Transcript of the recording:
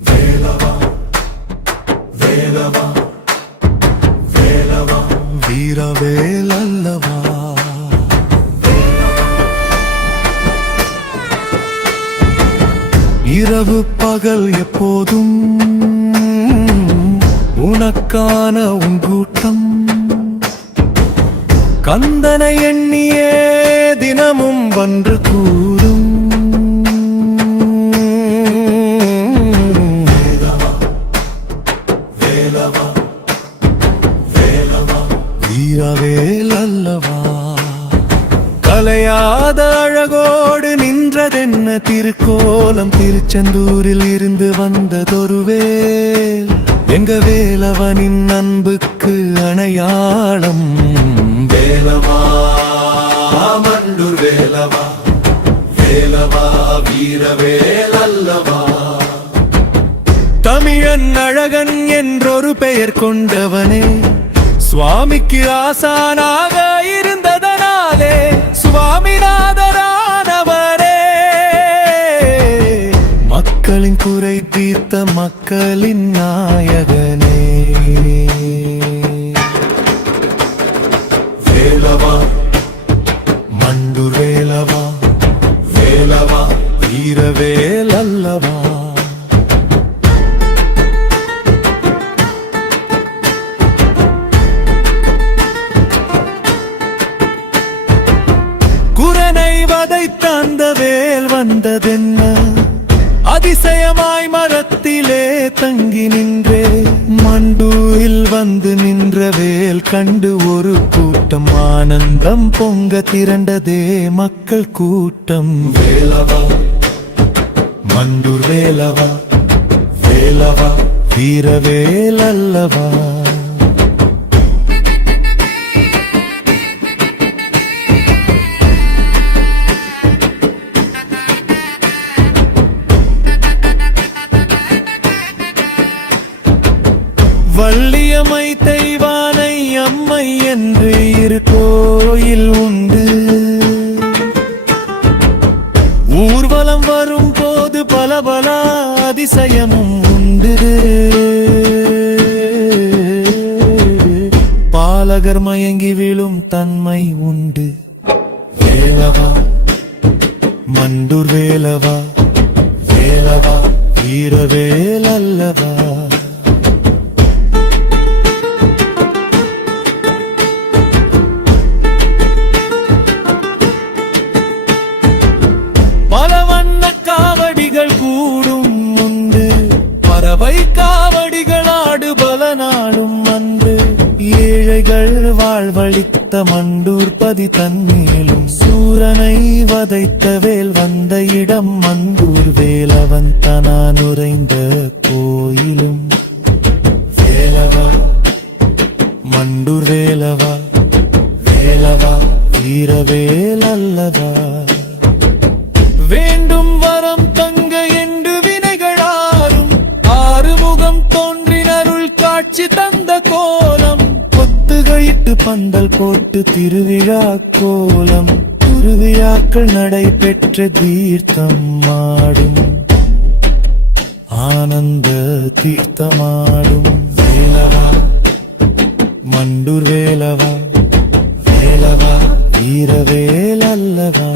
வேலவா வேலவா வேலவா வீரவேலல்லவா இரவு பகல் எப்போதும் உனக்கான உன் கூட்டம் கந்தனை எண்ணியே தினமும் வந்து கூறும் வேலவா வேலவா வீரவேலல்லவா கலையாத அழகோடு நின்றதென்ன திருக்கோலம் திருச்செந்தூரில் இருந்து வந்ததொரு வேல் எங்க வேலவனின் அன்புக்கு அணையாளம் வேலவா மண்டூர் வேலவா வேலவா வீரவேலல்லவா தமிழன் அழகன் என்றொரு பெயர் கொண்டவனே சுவாமிக்கு ஆசானாக இருந்ததனாலே சுவாமிநாதரானவரே மக்களின் குறை தீர்த்த மக்களின் நாயகனே வேலவா மண்டூர் வேலவா வேலவா வீரவேலல்லவா குரனை வதைத்த அந்த வேல் வந்ததென்ன அதிசயமாய் மரத்திலே தங்கி நின்றே மண்டூரில் வந்து நின்ற வேல் கண்டு ஒரு கூட்டம் ஆனந்தம் பொங்க திரண்டதே மக்கள் கூட்டம் வேலவா மண்டூர் வேலவா வேலவா வீரவேலல்லவா வள்ளியம்மை தெய்வானை அம்மை என்று இரு கோயில் உண்டு ஊர்வலம் வரும் போது பல பல அதிசயமும் உண்டு பாலகர் மயங்கி விழும் தன்மை உண்டு வேலவா மண்டூர் வேலவா வேலவா வீரவேலல்லவா பல வண்ண காவடிகள் கூடும் உண்டு பறவை காவடிகள் ஆடு பல நாளும் அன்று ஏழைகள் வாழ்வழித்த மண்டூர் பதி தன்மேலும் சூரனை வதைத்த வேல் வந்த இடம் மண்டூர் வேலவன் தனான் உறைந்த கோயிலும் வேலவா மண்டூர் வேலவா வேலவா வீரவேலல்லவா வேண்டும் வரம் தங்க என்று வினைகளாரும் ஆறுமுகம் தோன்றினருள் காட்சி தந்த கோலம் கொத்துகையிட்டு பந்தல் போட்டு திருவிழா கோலம் திருவிழாக்கள் நடைபெற்ற தீர்த்தம் மாடும் ஆனந்த தீர்த்தமாடும் வேலவா மண்டூர் வேலவா வேலவா வீரவேலல்லவா